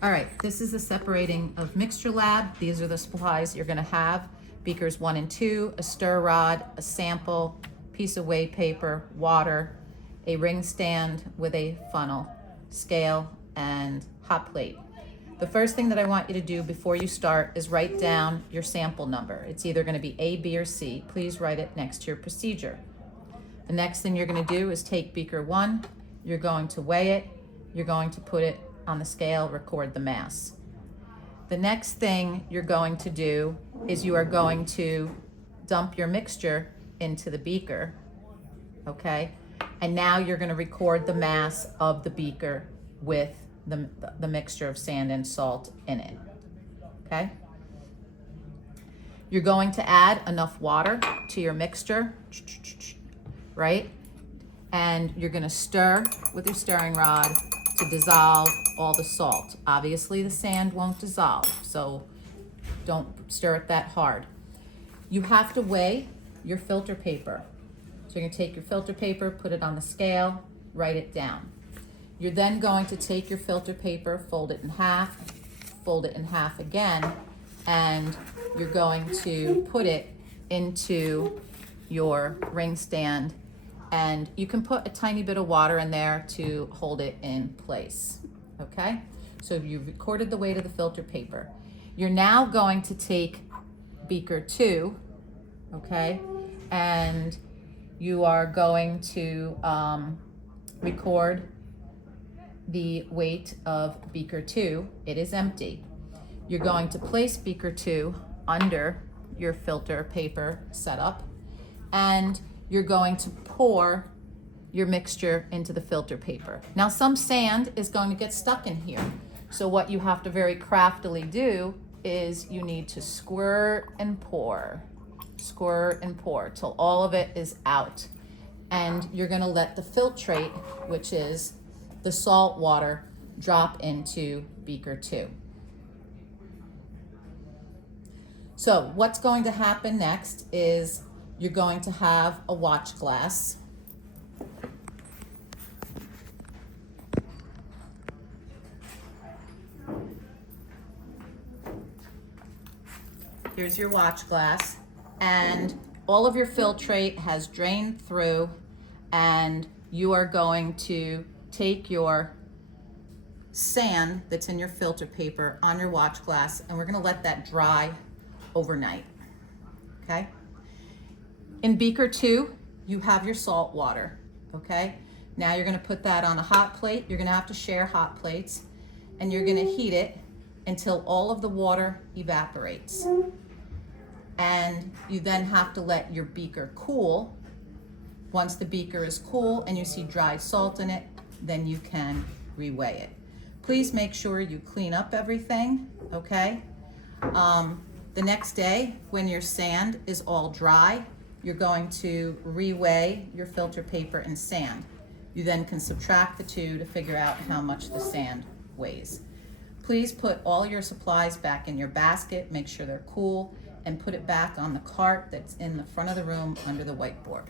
All right, this is the separating of mixture lab. These are the supplies you're gonna have. Beakers 1 and 2, a stir rod, a sample, piece of weigh paper, water, a ring stand with a funnel, scale, and hot plate. The first thing that I want you to do before you start is write down your sample number. It's either gonna be A, B, or C. Please write it next to your procedure. The next thing you're gonna do is take beaker 1, you're going to weigh it, you're going to put it on the scale, record the mass. The next thing you're going to do is you are going to dump your mixture into the beaker, okay? And now you're gonna record the mass of the beaker with the mixture of sand and salt in it, okay? You're going to add enough water to your mixture, right? And you're gonna stir with your stirring rod to dissolve all the salt. Obviously the sand won't dissolve, so don't stir it that hard. You have to weigh your filter paper. So you're gonna take your filter paper, put it on the scale, write it down. You're then going to take your filter paper, fold it in half again, and you're going to put it into your ring stand, and you can put a tiny bit of water in there to hold it in place, okay? So you've recorded the weight of the filter paper. You're now going to take beaker 2, okay? And you are going to record the weight of beaker 2. It is empty. You're going to place beaker 2 under your filter paper setup, and you're going to pour your mixture into the filter paper. Now some sand is going to get stuck in here. So what you have to very craftily do is you need to squirt and pour till all of it is out. And you're gonna let the filtrate, which is the salt water, drop into beaker 2. So what's going to happen next is you're going to have a watch glass. Here's your watch glass, and all of your filtrate has drained through, and you are going to take your sand that's in your filter paper on your watch glass, and we're gonna let that dry overnight, okay? In beaker 2, you have your salt water, okay? Now you're gonna put that on a hot plate. You're gonna have to share hot plates, and you're gonna heat it until all of the water evaporates. And you then have to let your beaker cool. Once the beaker is cool and you see dry salt in it, then you can reweigh it. Please make sure you clean up everything, okay? The next day, when your sand is all dry, you're going to reweigh your filter paper and sand. You then can subtract the two to figure out how much the sand weighs. Please put all your supplies back in your basket, make sure they're cool, and put it back on the cart that's in the front of the room under the whiteboard.